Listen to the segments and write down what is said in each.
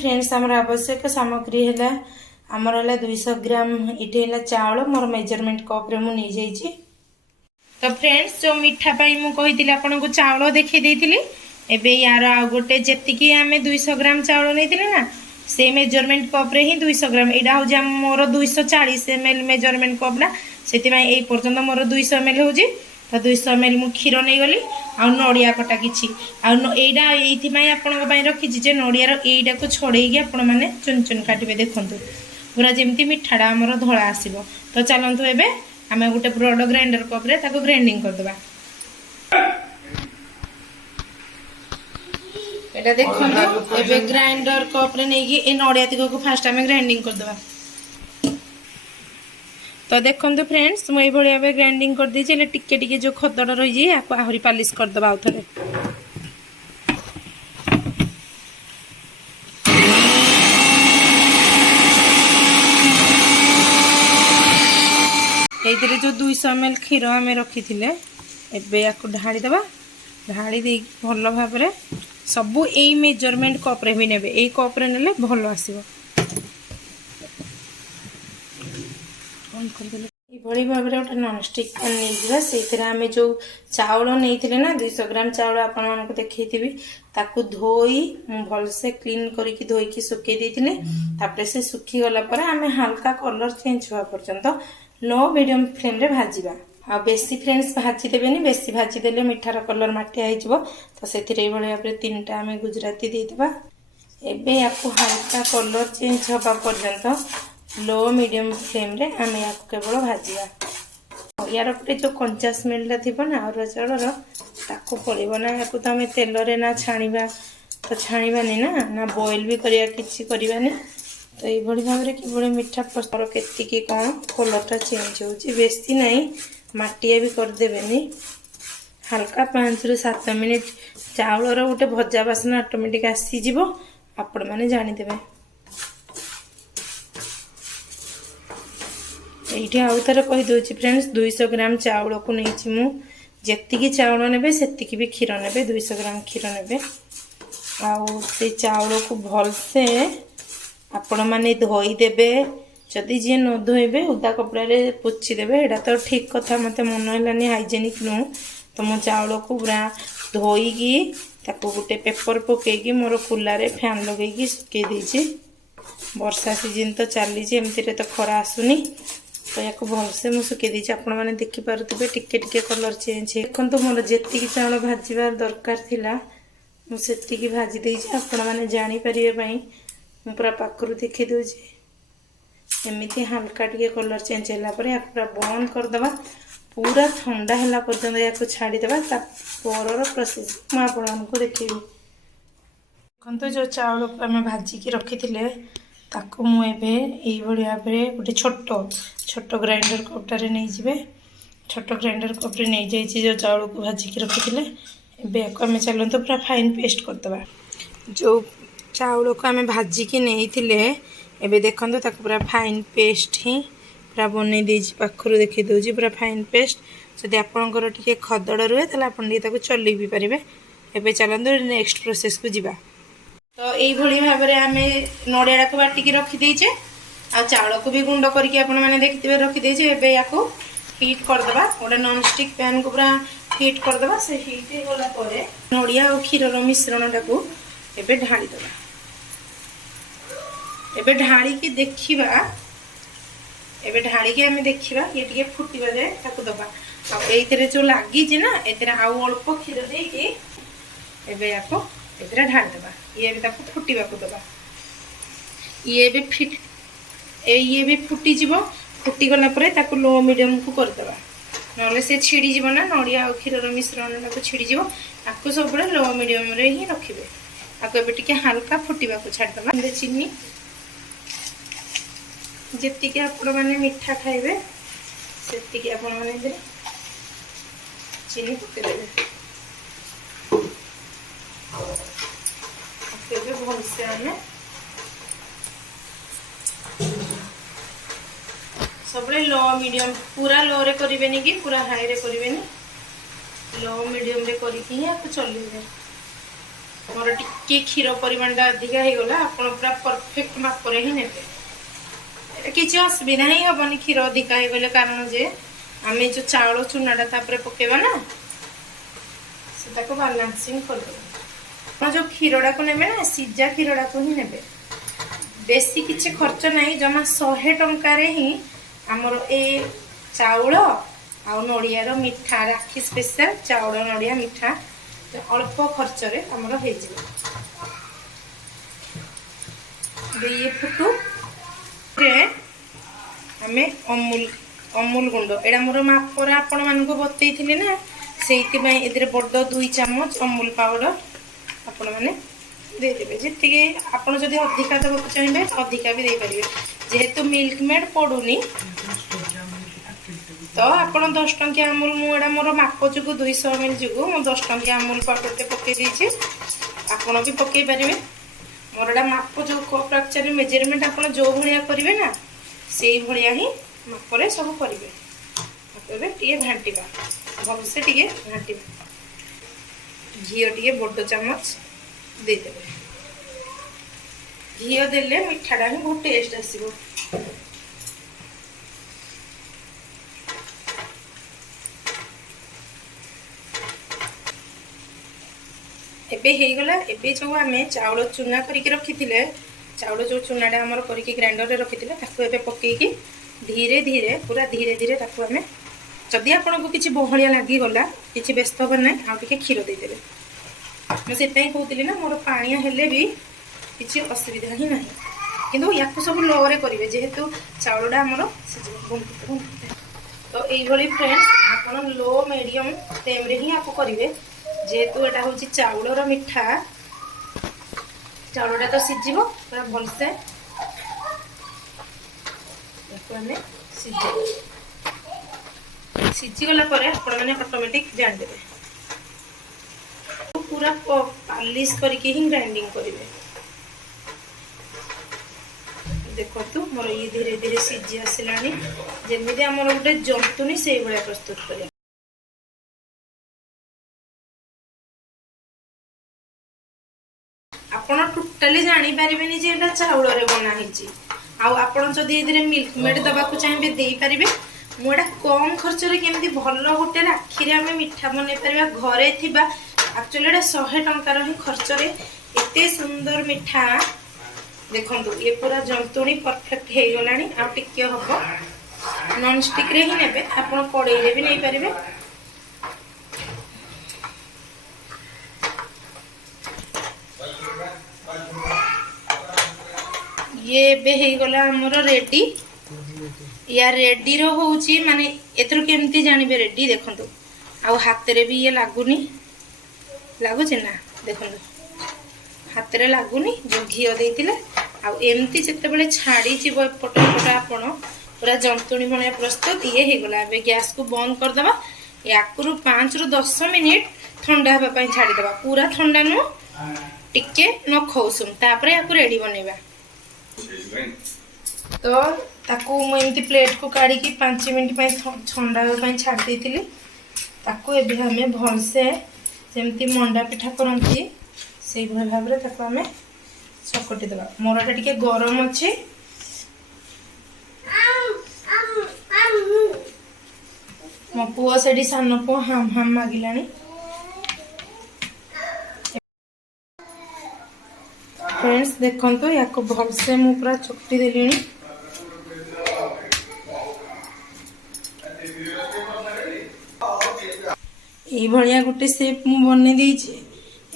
Friends आमर आवश्यक सामग्री है आमर है 200 ग्राम इटे है चावल मोर मेजरमेंट कप रे मु नहीं जाइए। तो फ्रेंड्स जो मीठा पाई मु कही आपन को चावल देखी देती एबे यार आ गोटे जेतिकी आमे 200 ग्राम चावल नहीं ना से मेजरमेंट कप रे ही 200 ग्राम एडा हो मोर 240 ml मेजरमेंट कप ना से पर्यंत मोर 200 ml हो तो 200 ml मु क्षीर नहीं गली आ नड़िया कटा किछि आईटा ये रखी नड़ियार यहीटा को छड़े आपण मैंने चुन चुन काटे देखु पूरा जमी मिठाटा आमर धला आसो। तो चलतु एबे आम गोटे बड़ ग्राइंडर कप रे ताको ग्राइंडिंग करदबा। एटा देखो एबे ग्राइंडर कप रे नहीं ए नड़िया तिक को फास्ट आम ग्राइंडिंग करदबा। तो देखो फ्रेंड्स मुझे भाई ग्राइंडिंग कर दी टिके टिके जो खदड़ रही है आहरी पालिश करदबा आउ थे। ये जो 200 ml क्षीर आम रखी थे एबे या ढाड़ी दबा ढाड़ी दे भल भाव सबू यही मेजरमेंट कप रे भी ने यही कप रे नेले भल आसीबो। यही भाव में गोटे नॉनस्टिक पैन नहीं से आम जो चाउल नहीं ना 200 ग्राम चाउल आपण को देखी ताकू धोई भलसे क्लीन करके धोईकी सुखे देते से सुखी गला पर आम हल्का कलर चेंज हुआ पर्यंत लो मीडियम फ्लेम रे भाजीबा। आ बेसी फ्रेंड्स भाजी देबेनी बेसी भाजी देले मिठार कलर माटिया हो तो से भाव 3टा आम गुजराती देदेबा। एबे याकू हल्का कलर चेंज होगा पर्यंत लो मीडियम फ्लेम रे आम या केवल भाजीबा। यार गोटे जो कंचा स्मेलटा थी ना अरुआ चाउलर ताको पड़ो ना या तो आम तेल रे ना छाणीबा तो छाणीबानी ना बॉइल भी करिया किछि करिबानी। तो ये भाव में कि मीठा पसर के कौन कलरटा चेंज हो बेसी नहीं माटिया भी करदेवेनी हल्का 5 ରୁ 7 मिनिट चाउलर गोटे भजा बासना ऑटोमेटिक आसीज आपण मैंने जानीदे। ये आउ थे कहीदे फ्रेंड्स 200 ग्राम चाउल को नहीं मुझे चाउल ने से भी क्षीर ने 200 ग्राम क्षीर ने से चाउल को भलसे आपण मैंने धोईदेवे जदि जी न धोइबे उदा कपड़ा रे पोछीदेवे एटा तो ठीक कथा मते मन है हाइजेनिक नु तो मो चाउल को पूरा धोईकी ताको गोटे पेपर पकईकी मोर कुलारे फैन लगेगी सुखे देछि। वर्षा सीजन तो चली एमती तो खरा आसुनी तो या भलसे मुझे सुखे देछि आपण मैंने देखिपे टिके टिके कलर चेंज देखो मोर जी चाउल भाजबार दरकार थिला मुझे भाजी देछि आपण मैंने जानीपर पूरा पाखर देखी दूसरी एमती हल्का टे कलर चेंज है पूरा बंद करदे पूरा ठंडा है पर्यटन या छाड़ीदे पर प्रोसेस मुझे देखी। देखो जो चाउल को आम भाजिकी रखी ताकू मुझे यही भाव में गोटे छोट ग्राइंडर कपटारे नहीं जाए छोट ग्राइंडर कप्रे नहीं जाइए जो चाउल को भाजिकी रखी एवं आम चलते पूरा फाइन पेस्ट करदे। जो चाउल को आम भाजिकी नहीं एबे देखो ताको पूरा फाइन पेस्ट ही पूरा बन देजी पाखर देखी दूसरी पूरा फाइन पेस्ट जदि आपंकर टे खदड़ रुए तो आप चल भी पारे। एबे चलते नेक्स्ट प्रोसेस को जीवा। तो यही भाव में आम नड़िया को बाटिकी रखीदे आ चाउल को भी गुंड करके देखते रखीदे एबे या हीट करदे गोटे नॉनस्टिक पैन को पूरा हीट करदे से हीट हो गला नड़िया और क्षीर मिश्रणटा को एबे ढाली दबा। एबे ढाड़ी की देखिबा एबे ढाड़ी की हमें देखिबा ये टिके फुटीबा जे ताको दबा आ एइतरे जो लागी जे ना एतरे आउ अल्प क्षीर दे के एबे याको एतरे ढाल दबा ये भी ताको फुटीबा को दबा ये भी फुटी जीवो फुटी गला परे ताको लो मीडियम को कर दबा नले से छिड़ी जीवो ना नड़िया और क्षीर मिश्रण ताको छिड़ी जीवो ताको सब बड़े लो मीडियम रे ही रखिबे। ताको एबे टिके हल्का फुटीबा को छाड़ दबा चीनी जी आपण मैंने मीठा खाइबे से आपण मैंने चीनी पकईदे भलसे आम सब लो मीडियम पूरा लो रे करें कि पूरा हाई रे करें लो मीडियम रे करके चलिए मोर टिके क्षीर परिमाणटा अधिका हो गला आपण पूरा परफेक्ट मापरे ही नेबे किसी असुविधा ही हेनी क्षीर अधिका हो गले कारण जे आम जो चाउल चूनाटा तापर पकेबा ना से बालांसिंग कर जो क्षीरटा को नेबे ना सीजा क्षीरटा को ही नेबे बेसी किसी खर्च नहीं जमा 100 टंकार ही आमर ए चाउल आउ नड़ियार मिठा राखी स्पेशल चाउल नड़िया मिठा तो अल्प खर्च रे आमर हो ये फुटू आमे अमूल अमूल गुंड एटा मोर मापर आपण मानक बतई ना से बड़ 2 चम्मच अमूल पाउडर आपण मैंने देदेवे जी आपड़ जब अधिका देवाक चाहिए अधिका भी देपारे जेहेतु मिल्क मेड पड़ूनी तो आप 10 टंकिया अमूल मुझा मोर माप जो 200 ml जो मुझे 10 टंकिया अमूल पाउडर टे पकई आपड़ भी पकई पारे मोर एटा माप जो कप एक्चुअली मेजरमेंट आप जो भाया करेंगे ना से भाया ही मापर सब करेंगे टे घाटा भलसे टे घाटा घी टे बड़ चामच देदेवे घी देले मिठाटा ही बहुत टेस्ट आसो एबे हे गला एबे जो आमे चाउल चूना करके रखी थिले चाउल जो चूनाटा हमर करके ग्राइंडर रे रखी थिले ताको एबे पकेकी धीरे धीरे पूरा धीरे धीरे ताको आमे जदि आपन को किछि बहलिया लागी गला किछि व्यस्त हो नै आ टिके क्षीर दे देबे मैं से कहती ना मोर पानिया हेले भी किसी असुविधा ही ना किंतु या सब लो रे करेंगे जेहेतु चाउलटा आमर तो ये फ्रेंड्स आप लो मीडियम फ्लेम रे ही आपको करेंगे जेहेतु यहाँ हूँ चाउलर मिठा चाउलटा तो सीझ पूरा भलसे सीझीगला ऑटोमेटिक जानदेवे पूरा पालिश करके ही ग्राइंडिंग करेंगे देखो तो मोर ये धीरे धीरे सीझी आसलानी जमी आम गोटे जंतुनी से भाया प्रस्तुत कर आपड़ टोटाली जानी पारे जे एटा चाउल रे बना होती आपड़ जदि मिल्क मेड दबाक चाहिए दे पारे मुझे कम खर्च केमती भल गोटे राखी आम मिठा बन पार घरे थिबा एक्चुअली एटा 100 टंकार ही खर्च रे एते सुंदर मिठा देखो ये पूरा जंतुणी परफेक्ट हो गलानी आ टिके हम नॉन स्टिक रे ही नेबे आपण कड़ाई रे भी नहीं पारिबे ये बे हे गला हमरो रेडी या रेडी रो होउची माने एतरो केमती जानिबे रेडी देखंतु आ हाथ रे भी ये लागुनी लगुच ना देखो हाथ में लगुनि जो घी देते आमती जिते छाड़ी एपट एपट आपण पूरा जंतुणी भाया प्रस्तुत ये हो गला गैस को बंद करदे या 5 ରୁ 10 मिनिट ठंडा हाँपाई छाड़ीदे पूरा ठंडा नुह टिके न खौसुम तापर या रेडी बनवा तो ताकू मुझे प्लेट को काढ़ी 5 मिनिट ठंडा हाँपाई छाड़ देती हमें भलसे जमती मंडा पिठा करती से भाव में चकटी दबा मोरटा टिके गरम अच्छे मो पुआ से सान पुआ हाम हाम मागिला फ्रेंड्स देखो या भलसे मु पूरा चकटी देली ये भाया गोटे सेप मु बने देइछि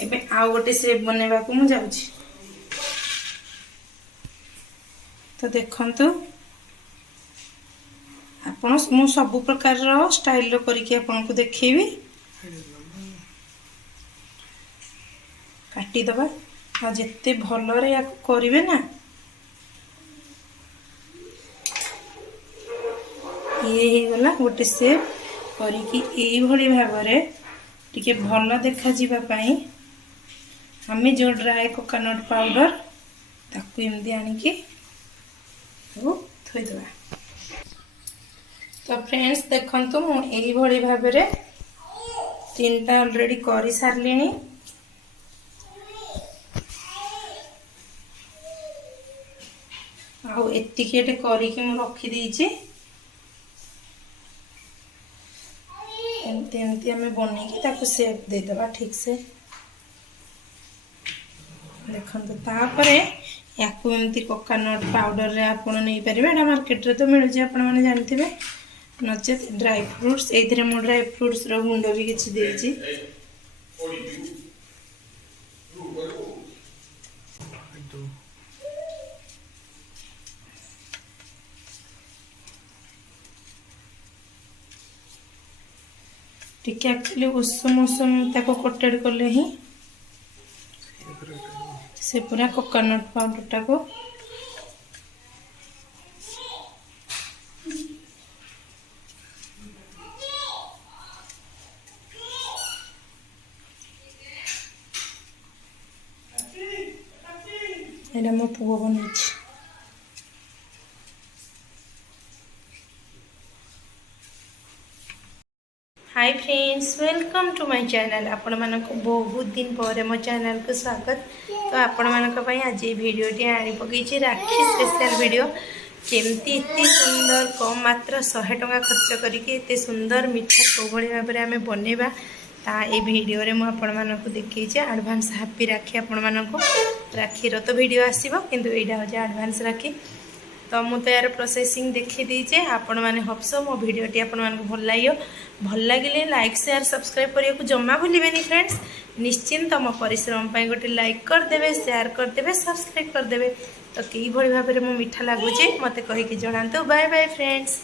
एबे आ गोटे सेप बनेबा को मु जाउछि तो देखंतु आपण मु सब प्रकार रो स्टाइल रो करके आपन को देखैबी काटी दबा आ जत्ते भलो रे या करिवे ना ये हे गला गोटे सेप करिकी एई भली भाबरे टिके भलो देखा जीवा पाई हमें जो ड्राई कोकोनट पाउडर ताकू एमदी आनिकी थोई दबा तो फ्रेंड्स देखंतु मु एई भली भाबरे तीनटा ऑलरेडी करि सारलिनी आउ एतिकी एटे करिकी मु रखी देइछि। एमती एमती आम बनईकी ताको सेप दे दबा ठीक से। देखो तापरे याकू एमती कोकोनट पाउडर रे आपण नहीं परिबे। एटा मार्केट रे तो मिल जे आपण माने जानथिबे। नचेत ड्राई फ्रूट्स एथिरे मो ड्राई फ्रूट्स रो गुंड भी किछि देइछि। टिके एक्चुअली उषम उषम ताको कोटेड करले ही से पूरा कोकोनट पाउडर टाको एटा मो पुओ बनैछि। Hi friends, welcome to my channel. आपण मानक बहुत दिन पर मो चैनल को स्वागत। तो आपण मानक पई आज ये वीडियो टी आनी पकईछि राखी स्पेशल वीडियो। केमती इतनी सुंदर कम मात्र 100 टका खर्च करके इतने सुंदर मिठा कोभली भाव में आम बनवा ता ए वीडियो रे मु आपण मानक देखैछि। एडवांस हैप्पी राखी आपण मानक। राखी रो तो वीडियो आसीबो किंतु एडा हो जा एडवांस राखी। तो मुझे यार प्रोसेसिंग देखी दीचे आपण मैंने हबसो मो भिडटी आपण भल लगे लाइक शेयर सब्सक्राइब करने को जमा भूलें फ्रेंड्स। निश्चिंत मो परिश्रम गोटे लाइक करदे शेयर करदे सब्सक्राइब करदे। तो कई भाव में मो मीठा लगुचे मत कहीकि जनातु। Bye bye friends.